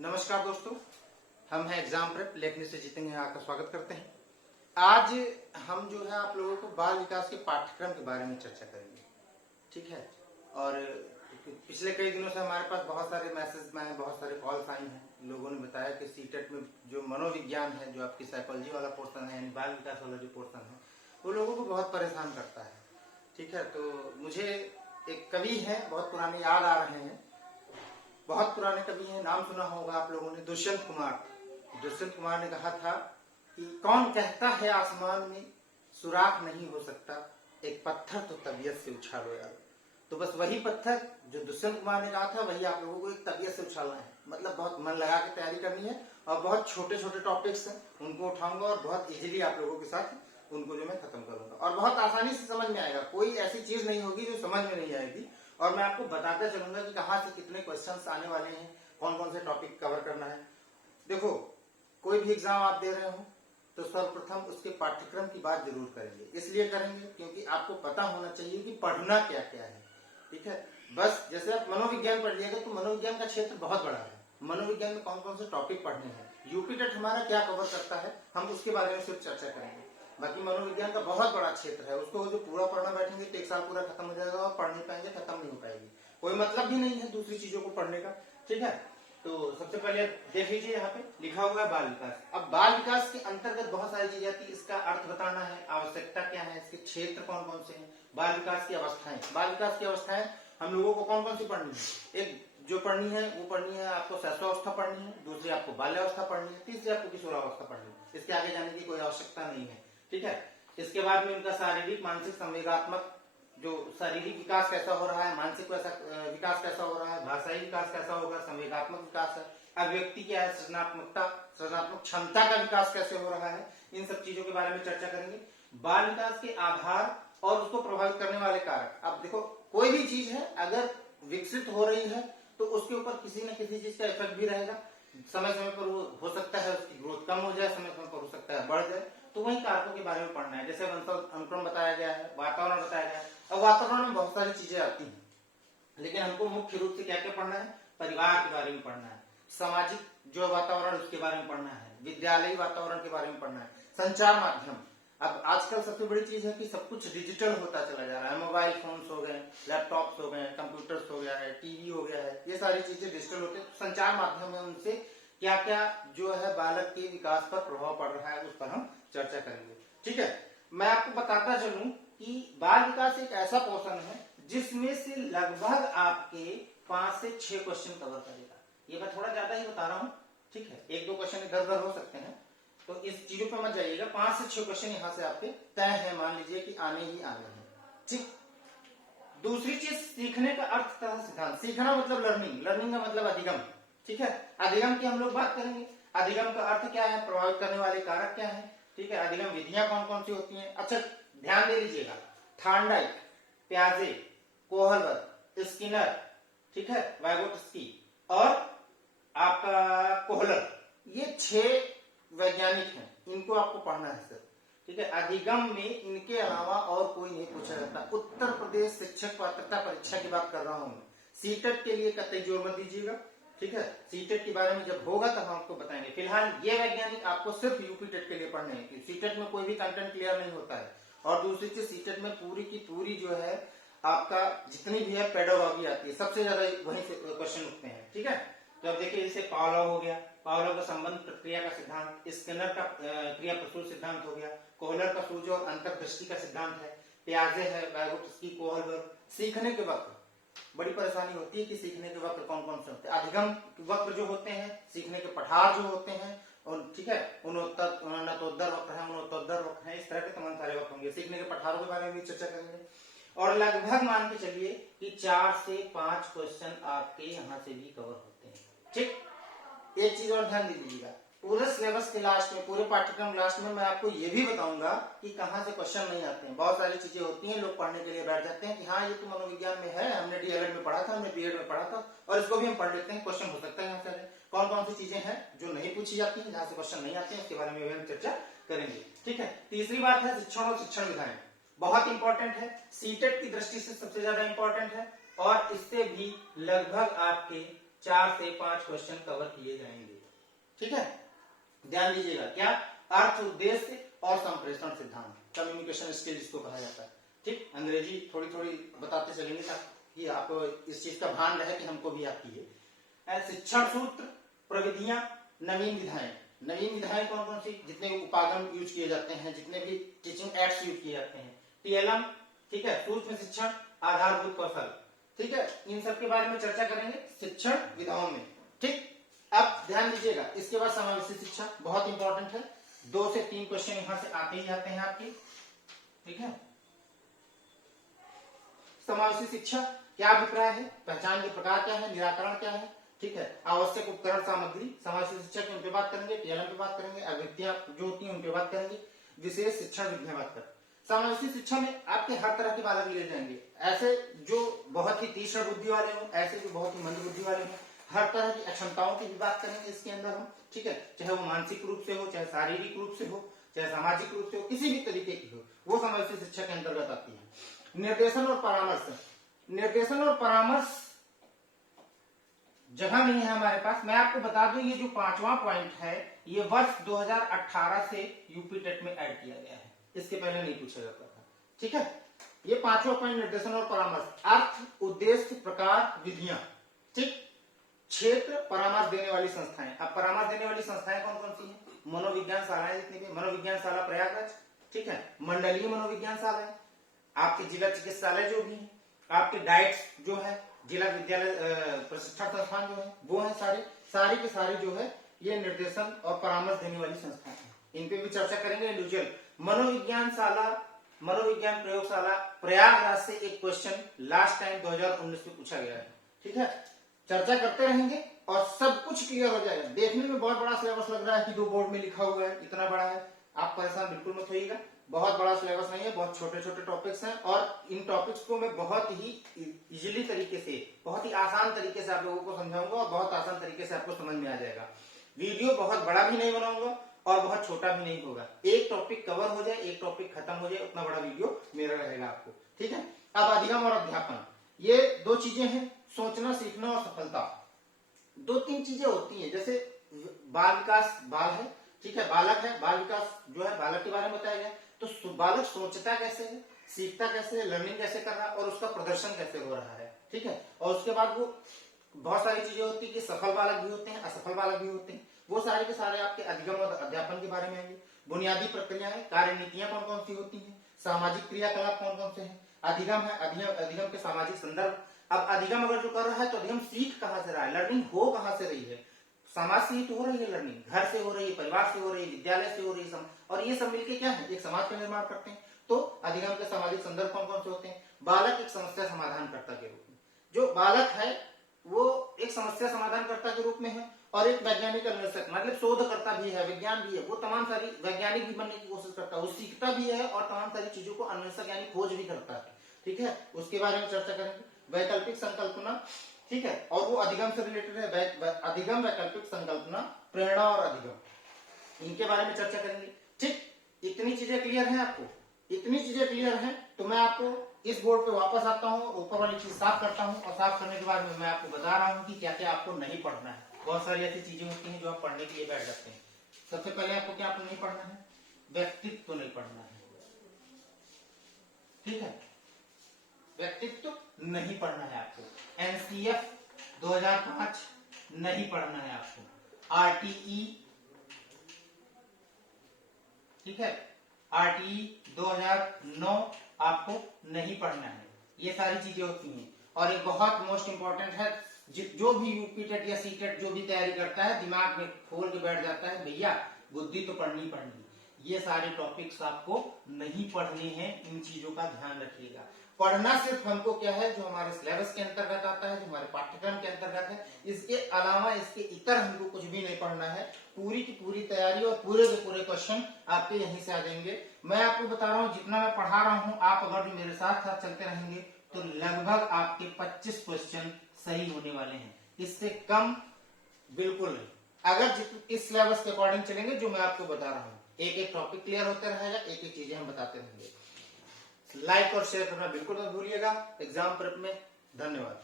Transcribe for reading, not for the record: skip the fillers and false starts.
नमस्कार दोस्तों, हम हैं एग्जाम प्रेप लेखनी से जीतेंगे आपका स्वागत करते हैं। आज हम जो है आप लोगों को बाल विकास के पाठ्यक्रम के बारे में चर्चा करेंगे, ठीक है। और पिछले कई दिनों से हमारे पास बहुत सारे मैसेज में बहुत सारे कॉल्स आई हैं। लोगों ने बताया कि सीटेट में जो मनोविज्ञान है, जो आपकी साइकोलॉजी वाला पोर्शन है, यानी बाल विकास वाला जो पोर्शन है, वो लोगों को बहुत परेशान करता है, ठीक है। तो मुझे एक कवि है, बहुत पुराने याद आ रहे हैं, बहुत पुराने कवि हैं, नाम सुना होगा आप लोगों ने, दुष्यंत कुमार। दुष्यंत कुमार ने कहा था कि कौन कहता है आसमान में सुराख नहीं हो सकता, एक पत्थर तो तबीयत से उछालो यार। तो बस वही पत्थर जो दुष्यंत कुमार ने कहा था, वही आप लोगों को एक तबीयत से उछालना है। मतलब बहुत मन लगा के तैयारी करनी है और बहुत छोटे छोटे टॉपिक्स हैं, उनको उठाऊंगा और बहुत इजीली आप लोगों के साथ उनको जो मैं खत्म करूंगा और बहुत आसानी से समझ में आएगा। कोई ऐसी चीज नहीं होगी जो समझ में नहीं आएगी और मैं आपको बताता चलूंगा कि कहाँ से कितने क्वेश्चंस आने वाले हैं, कौन कौन से टॉपिक कवर करना है। देखो, कोई भी एग्जाम आप दे रहे हो तो सर्वप्रथम उसके पाठ्यक्रम की बात जरूर करेंगे। इसलिए करेंगे क्योंकि आपको पता होना चाहिए कि पढ़ना क्या क्या है, ठीक है। बस जैसे आप मनोविज्ञान पढ़ लिएगा तो मनोविज्ञान का क्षेत्र बहुत बड़ा है। मनोविज्ञान में कौन कौन से टॉपिक पढ़ने हैं, यूपी टेट हमारा क्या कवर करता है, हम उसके बारे में सिर्फ चर्चा करेंगे। बाकी मनोविज्ञान का बहुत बड़ा क्षेत्र है, उसको जो पूरा पढ़ना बैठेंगे तो एक साल पूरा खत्म हो जाएगा और पढ़ नहीं पाएंगे, खत्म नहीं हो पाएगी। कोई मतलब भी नहीं है दूसरी चीजों को पढ़ने का, ठीक है। तो सबसे पहले देख लीजिए, यहाँ पे लिखा हुआ है बाल विकास। अब बाल विकास के अंतर्गत बहुत सारी चीजें आती है। इसका अर्थ बताना है, आवश्यकता क्या है, इसके क्षेत्र कौन कौन से हैं, बाल विकास की अवस्थाएं। बाल विकास की अवस्थाएं हम लोगों को कौन कौन सी पढ़नी है। एक जो पढ़नी है वो पढ़नी है आपको शैशवावस्था पढ़नी है, दूसरी आपको बाल्यावस्था पढ़नी है, तीसरी आपको किशोरावस्था पढ़नी है। इसके आगे जाने की कोई आवश्यकता नहीं है, ठीक है। इसके बाद में उनका शारीरिक, मानसिक, संवेगात्मक जो शारीरिक विकास कैसा हो रहा है, मानसिक विकास कैसा हो रहा है, भाषाई विकास कैसा होगा, संवेगात्मक विकास है, अभिव्यक्ति क्या है, सृजनात्मक क्षमता का विकास कैसे हो रहा है, इन सब चीजों के बारे में चर्चा करेंगे। बाल विकास के आधार और उसको प्रभावित करने वाले कारक। अब देखो, कोई भी चीज है अगर विकसित हो रही है तो उसके ऊपर किसी न किसी चीज का इफेक्ट भी रहेगा। समय समय पर वो हो सकता है उसकी ग्रोथ कम हो जाए, समय समय पर हो सकता है बढ़ जाए, तो वही कारकों के बारे में पढ़ना है। जैसे अनुक्रम बताया गया है, वातावरण बताया गया है। अब वातावरण में बहुत सारी चीजें आती हैं, लेकिन हमको मुख्य रूप से क्या क्या पढ़ना है, परिवार के बारे में पढ़ना है, सामाजिक जो वातावरण उसके बारे में पढ़ना है, विद्यालयी वातावरण के बारे में पढ़ना है, संचार माध्यम। अब आजकल सबसे बड़ी चीज है कि सब कुछ डिजिटल होता चला जा रहा है। मोबाइल फोन्स हो गए, लैपटॉप्स हो गए, कंप्यूटर्स हो गया है, टीवी हो गया है, ये सारी चीजें डिजिटल होते हैं। तो संचार माध्यम है, उनसे क्या क्या जो है बालक के विकास पर प्रभाव पड़ रहा है, उस पर हम चर्चा करेंगे, ठीक है। मैं आपको बताता चलूं कि बाल विकास एक ऐसा पोर्शन है जिसमें से लगभग आपके 5 से 6 क्वेश्चन कवर करेगा। ये मैं थोड़ा ज्यादा ही बता रहा हूँ, ठीक है। 1-2 क्वेश्चन इधर उधर हो सकते हैं, तो इस चीजों पे मत जाइएगा। 5 से 6 क्वेश्चन यहाँ से आपके तय है, मान लीजिए कि आने ही आने हैं, ठीक। दूसरी चीज, सीखने का अर्थ तथा सिद्धांत। सीखना मतलब लर्निंग, लर्निंग का मतलब अधिगम, ठीक है। अधिगम की हम लोग बात करेंगे। अधिगम का अर्थ क्या है, प्रभावित करने वाले कारक क्या है, ठीक है। अधिगम विधियां कौन कौन सी होती हैं। अच्छा, ध्यान दे लीजिएगा, थार्नडाइक, प्याजे, कोहलर, स्किनर, ठीक है, वाइगोट्स्की और आपका कोहलर, ये 6 वैज्ञानिक हैं, इनको आपको पढ़ना है सर, ठीक है। अधिगम में इनके अलावा और कोई नहीं पूछा जाता। उत्तर प्रदेश शिक्षक पात्रता परीक्षा की बात कर रहा हूं। सीटेट के लिए कतई जोर मत दीजिएगा, ठीक है। सीटेट के बारे में जब होगा तब हम आपको बताएंगे। फिलहाल ये वैज्ञानिक आपको सिर्फ यूपी टेट के लिए पढ़ने हैं। सीटेट में कोई भी कंटेंट क्लियर नहीं होता है। और दूसरी चीज, सीटेट में पूरी की पूरी जो है आपका जितनी भी है पेडागॉजी आती है, सबसे ज्यादा वहीं से क्वेश्चन उठते हैं, ठीक है। तो अब देखिए, जैसे पावलोव हो गया, पावलोव का संबंध प्रक्रिया का सिद्धांत, स्किनर का क्रिया प्रसूत सिद्धांत हो गया, कोहलर का सूझ और अंतर्दृष्टि का सिद्धांत है, प्याजे है, वाइगोट्स्की, कोहलर। सीखने के वक्त बड़ी परेशानी होती है कि सीखने के वक्त कौन कौन से होते हैं। अधिगम वक्त जो होते हैं, सीखने के पठार जो होते हैं, ठीक है, उन्नतोत्तर वक्त है, उन्नतोत्तर वक्त है, इस तरह के तमाम सारे वक्त होंगे। सीखने के पठारों के बारे में भी चर्चा करेंगे। और लगभग मान के चलिए कि 4 से 5 क्वेश्चन आपके यहाँ से भी कवर होते हैं, ठीक। एक चीज और ध्यान दे लीजिएगा, पूरे सिलेबस के लास्ट में, पूरे पाठ्यक्रम लास्ट में मैं आपको ये भी बताऊंगा कि कहाँ से क्वेश्चन नहीं आते हैं। बहुत सारी चीजें होती हैं, लोग पढ़ने के लिए बैठ जाते हैं कि हाँ ये तो मनोविज्ञान में है, हमने डीएलएड में पढ़ा था, हमने बीएड में पढ़ा था और इसको भी हम पढ़ लेते हैं, क्वेश्चन हो सकता है यहाँ से। कौन कौन सी चीजें हैं जो नहीं पूछी जाती है, जहाँ से क्वेश्चन नहीं आते हैं, इसके बारे में भी हम चर्चा करेंगे, ठीक है। तीसरी बात है शिक्षण और शिक्षण विधाएं, बहुत इंपॉर्टेंट है, सीटेट की दृष्टि से सबसे ज्यादा इंपॉर्टेंट है और इससे भी लगभग आपके 4 से 5 क्वेश्चन कवर किए जाएंगे। ठीक है, ध्यान दीजिएगा। क्या? अर्थ, उद्देश्य और संप्रेषण सिद्धांत, कम्युनिकेशन स्किल जिसको कहा जाता है। ठीक, अंग्रेजी थोड़ी थोड़ी बताते चलेंगे ताकि आपको इस चीज का भान रहे कि हमको भी आती है। शिक्षण सूत्र, प्रविधियां, नवीन विधाएं। नवीन विधाएं कौन कौन सी? जितने उपागम यूज किए जाते हैं, जितने भी टीचिंग एक्ट्स यूज किए जाते हैं, टीएलएम, ठीक है, सूक्ष्म शिक्षण, आधारभूत कौशल, ठीक है, इन सब के बारे में चर्चा करेंगे शिक्षण विधाओं में। ठीक, अब ध्यान दीजिएगा, इसके बाद समावेशी शिक्षा बहुत इंपॉर्टेंट है। 2 से 3 क्वेश्चन यहां से आते ही आते हैं आपके। ठीक है, समावेशी शिक्षा क्या अभिप्राय है, पहचान के प्रकार क्या है, निराकरण क्या है। ठीक है, आवश्यक उपकरण सामग्री, समावेशी शिक्षा की उन पे बात करेंगे, टीएलएम पे बात करेंगे, अभिवृत्तियां जो होती हैं उन पे बात करेंगे, विशेष शिक्षण विधियां बात करेंगे। समावेशी शिक्षा में आपके हर तरह के बालक लिए जाएंगे, ऐसे जो बहुत ही तीक्ष्ण बुद्धि वाले हों, ऐसे जो बहुत ही मंद बुद्धि वाले हों, हर तरह की अक्षमताओं की भी बात करेंगे इसके अंदर हम। ठीक है, चाहे वो मानसिक रूप से हो, चाहे शारीरिक रूप से हो, चाहे सामाजिक रूप से हो, किसी भी तरीके की हो, वो समावेशी शिक्षा के अंतर्गत आती है। निर्देशन और परामर्श, निर्देशन और परामर्श जगह नहीं है हमारे पास। मैं आपको बता दूं, ये जो 5वां पॉइंट है, ये वर्ष 2018 से यूपी टेट में ऐड किया गया है, इसके पहले नहीं पूछा जाता था। ठीक है, ये 5वां पॉइंट निर्देशन और परामर्श, अर्थ, उद्देश्य, प्रकार, विधियां। ठीक, क्षेत्र, परामर्श देने वाली संस्थाएं। अब परामर्श देने वाली संस्थाएं कौन कौन सी हैं? मनोविज्ञान शालाएं जितनी भी, मनोविज्ञान शाला प्रयागराज, ठीक है, मंडलीय मनोविज्ञान शालाएं, आपके जिला चिकित्सालय जो भी है, आपके डाइट्स जो है, जिला विद्यालय प्रशिक्षण संस्थान जो है, वो है सारी की सारी जो है ये निर्देशन और परामर्श देने वाली संस्थाएं हैं। इन पे भी चर्चा करेंगे। इंडिविजुअल मनोविज्ञान शाला, मनोविज्ञान प्रयोगशाला प्रयागराज से एक क्वेश्चन लास्ट टाइम 2019 में पूछा गया है। ठीक है, चर्चा करते रहेंगे और सब कुछ क्लियर हो जाएगा। देखने में बहुत बड़ा सिलेबस लग रहा है कि 2 बोर्ड में लिखा हुआ है, इतना बड़ा है, आप परेशान बिल्कुल मत होइएगा। बहुत बड़ा सिलेबस नहीं है, बहुत छोटे छोटे टॉपिक्स हैं और इन टॉपिक्स को मैं बहुत ही इजीली तरीके से, बहुत ही आसान तरीके से आप लोगों को समझाऊंगा और बहुत आसान तरीके से आपको समझ में आ जाएगा। वीडियो बहुत बड़ा भी नहीं बनाऊंगा और बहुत छोटा भी नहीं होगा। एक टॉपिक कवर हो जाए, एक टॉपिक खत्म हो जाए, उतना बड़ा वीडियो मेरा रहेगा आपको। ठीक है, अब अधिगम और अध्यापन, ये 2 चीजें हैं, सोचना, सीखना और सफलता। 2-3 चीजें होती हैं, जैसे बाल विकास, बाल है, ठीक है, बालक है, बाल विकास जो है बालक के बारे में बताया गया। तो बालक सोचता कैसे है, सीखता कैसे है, लर्निंग कैसे कर रहा है और उसका प्रदर्शन कैसे हो रहा है। ठीक है, और उसके बाद वो बहुत सारी चीजें होती है कि सफल बालक भी होते हैं, असफल बालक भी होते हैं, वो सारे के सारे आपके अधिगम और अध्यापन के बारे में आएंगे। बुनियादी प्रक्रियाएं, कार्य नीतियां कौन कौन सी होती हैं, सामाजिक क्रियाकलाप कौन कौन से हैं, अधिगम है, अधिगम के सामाजिक संदर्भ। अब अधिगम अगर जो कर रहा है तो अधिगम सीख कहां से रहा है, लर्निंग हो कहां से रही है, समाज से ही तो हो रही है लर्निंग, घर से हो रही है, परिवार से हो रही है, विद्यालय से हो रही है, और ये सब मिलके क्या है, एक समाज का निर्माण करते हैं। तो अधिगम के सामाजिक संदर्भ कौन कौन से होते हैं? बालक एक समस्या समाधानकर्ता के रूप में, जो बालक है वो एक समस्या समाधानकर्ता के रूप में है और एक वैज्ञानिक अन्वेषक, मतलब शोधकर्ता भी है, विज्ञान भी है, वो तमाम सारी वैज्ञानिक भी बनने की कोशिश करता है, वो सीखता भी है और तमाम सारी चीजों को अन्वेषक यानी खोज भी करता है। ठीक है, उसके बारे में चर्चा करेंगे। वैकल्पिक संकल्पना, ठीक है, और वो अधिगम से रिलेटेड है, अधिगम, वैकल्पिक संकल्पना, प्रेरणा और अधिगम, इनके बारे में चर्चा करेंगे। ठीक, इतनी चीजें क्लियर हैं आपको? इतनी चीजें क्लियर हैं तो मैं आपको इस बोर्ड पे वापस आता हूँ, ऊपर वाली चीज साफ करता हूँ और साफ करने के बाद में मैं आपको बता रहा हूँ कि क्या क्या आपको नहीं पढ़ना है। बहुत सारी ऐसी चीजें होती हैं जो आप पढ़ने के लिए बैठ जाते हैं। सबसे पहले आपको क्या नहीं पढ़ना है? व्यक्तित्व नहीं पढ़ना है। ठीक है, व्यक्तित्व नहीं पढ़ना है आपको। एनसीएफ 2005 नहीं पढ़ना है आपको। आरटीई, ठीक है, आरटीई 2009 आपको नहीं पढ़ना है। ये सारी चीजें होती हैं। और एक बहुत मोस्ट इंपॉर्टेंट है, जो भी यूपी टेट या सी टेट जो भी तैयारी करता है, दिमाग में खोल के बैठ जाता है, भैया बुद्धि तो पढ़नी पढ़नी, ये सारे टॉपिक्स आपको नहीं पढ़ने हैं। इन चीजों का ध्यान रखिएगा। पढ़ना सिर्फ हमको क्या है, जो हमारे सिलेबस के अंतर्गत आता है, जो हमारे पाठ्यक्रम के अंतर्गत है, इसके अलावा इसके इतर हमको कुछ भी नहीं पढ़ना है। पूरी की पूरी तैयारी और पूरे के पूरे क्वेश्चन आपके यहीं से आ जाएंगे। मैं आपको बता रहा हूँ, जितना मैं पढ़ा रहा हूँ, आप अगर जो मेरे साथ साथ चलते रहेंगे तो लगभग आपके 25 क्वेश्चन सही होने वाले हैं, इससे कम बिल्कुल नहीं। अगर इस सिलेबस के अकॉर्डिंग चलेंगे जो मैं आपको बता रहा हूँ, एक एक टॉपिक क्लियर होते रहेगा, एक एक चीजें हम बताते रहेंगे। लाइक और शेयर करना बिल्कुल मत भूलिएगा। एग्जाम प्रेप में धन्यवाद।